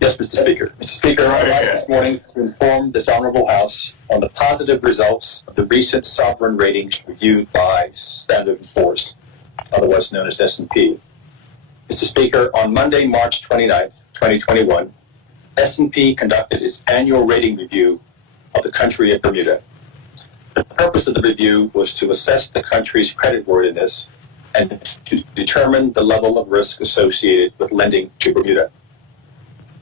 Yes, Mr. Speaker. Mr. Speaker, I rise this morning to inform this Honorable House on the positive results of the recent sovereign ratings reviewed by Standard & Poor's, otherwise known as S&P. Mr. Speaker, on Monday, March 29th, 2021, S&P conducted its annual rating review of the country of Bermuda. The purpose of the review was to assess the country's creditworthiness and to determine the level of risk associated with lending to Bermuda.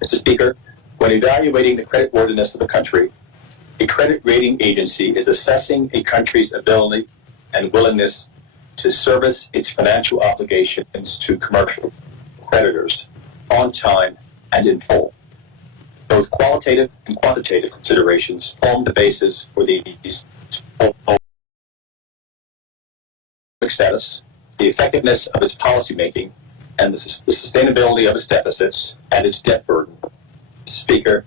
Mr. Speaker, when evaluating the creditworthiness of a country, a credit rating agency is assessing a country's ability and willingness to service its financial obligations to commercial creditors on time and in full. Both qualitative and quantitative considerations form the basis for the status, the effectiveness of its policymaking, and the sustainability of its deficits and its debt burden. Mr. Speaker,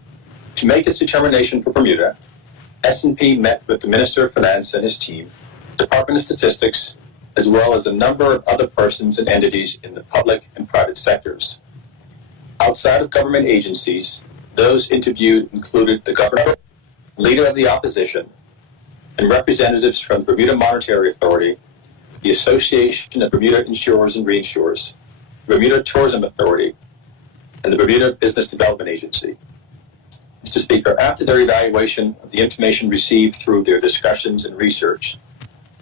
to make its determination for Bermuda, S&P met with the Minister of Finance and his team, Department of Statistics, as well as a number of other persons and entities in the public and private sectors. Outside of government agencies, those interviewed included the governor, leader of the opposition, and representatives from the Bermuda Monetary Authority, the Association of Bermuda Insurers and Reinsurers, Bermuda Tourism Authority, and the Bermuda Business Development Agency. Mr. Speaker, after their evaluation of the information received through their discussions and research,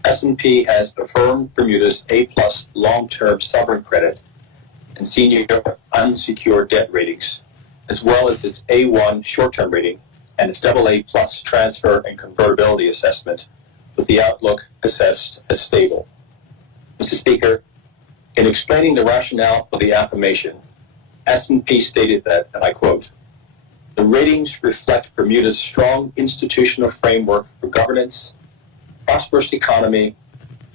S&P has affirmed Bermuda's A+ long-term sovereign credit and senior unsecured debt ratings, as well as its A1 short-term rating and its AA+ transfer and convertibility assessment, with the outlook assessed as stable. Mr. Speaker, in explaining the rationale for the affirmation, S&P stated that, and I quote, "The ratings reflect Bermuda's strong institutional framework for governance, prosperous economy,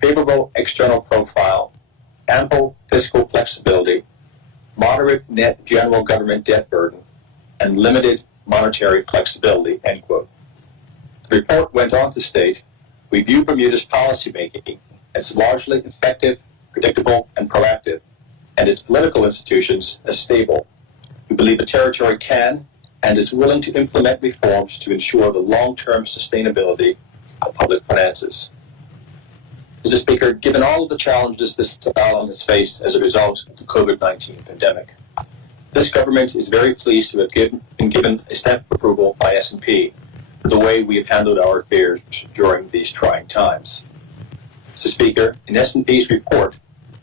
favorable external profile, ample fiscal flexibility, moderate net general government debt burden, and limited monetary flexibility," end quote. The report went on to state, "We view Bermuda's policymaking as largely effective, predictable, and proactive, and its political institutions as stable. We believe the territory can and is willing to implement reforms to ensure the long-term sustainability of public finances." Mr. Speaker, given all of the challenges this island has faced as a result of the COVID-19 pandemic, this government is very pleased to have been given a stamp of approval by S&P for the way we have handled our affairs during these trying times. Mr. Speaker, in S&P's report,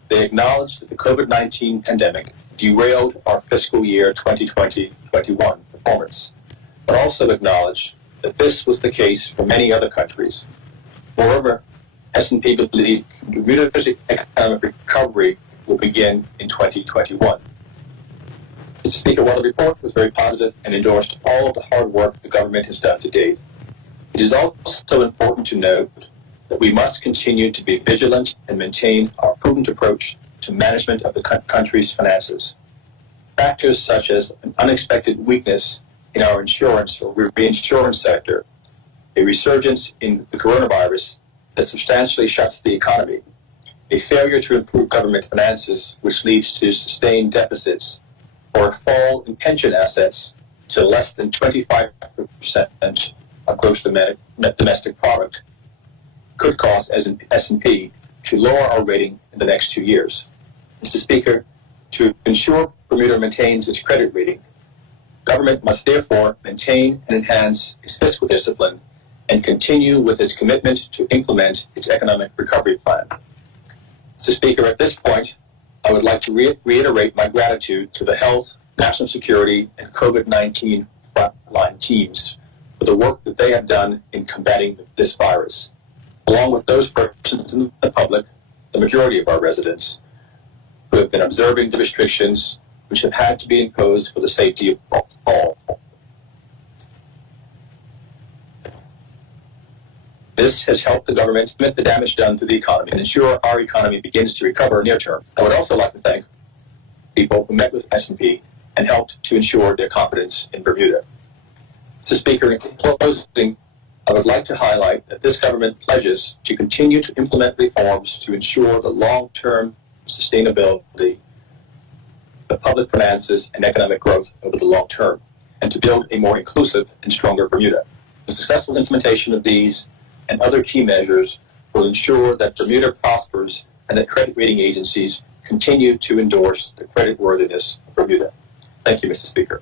they acknowledge that the COVID-19 pandemic derailed our fiscal year 2020-21 performance, but also acknowledge that this was the case for many other countries. Moreover, S&P believes Bermuda's economic recovery will begin in 2021. Mr. Speaker, while the report was very positive and endorsed all of the hard work the government has done to date, it is also important to note that we must continue to be vigilant and maintain our prudent approach to management of the country's finances. Factors such as an unexpected weakness in our insurance or reinsurance sector, a resurgence in the coronavirus that substantially shuts the economy, a failure to improve government finances which leads to sustained deficits, or a fall in pension assets to less than 25% of gross domestic product, could cause S&P to lower our rating in the next 2 years. Mr. Speaker, to ensure Bermuda maintains its credit rating, government must therefore maintain and enhance its fiscal discipline and continue with its commitment to implement its economic recovery plan. Mr. Speaker, at this point, I would like to reiterate my gratitude to the health, national security, and COVID-19 frontline teams for the work that they have done in combating this virus, along with those persons in the public, the majority of our residents, who have been observing the restrictions which have had to be imposed for the safety of all. This has helped the government limit the damage done to the economy and ensure our economy begins to recover near term. I would also like to thank people who met with S&P and helped to ensure their confidence in Bermuda. Mr. Speaker, in closing, I would like to highlight that this government pledges to continue to implement reforms to ensure the long-term sustainability of public finances and economic growth over the long term, and to build a more inclusive and stronger Bermuda. The successful implementation of these and other key measures will ensure that Bermuda prospers and that credit rating agencies continue to endorse the creditworthiness of Bermuda. Thank you, Mr. Speaker.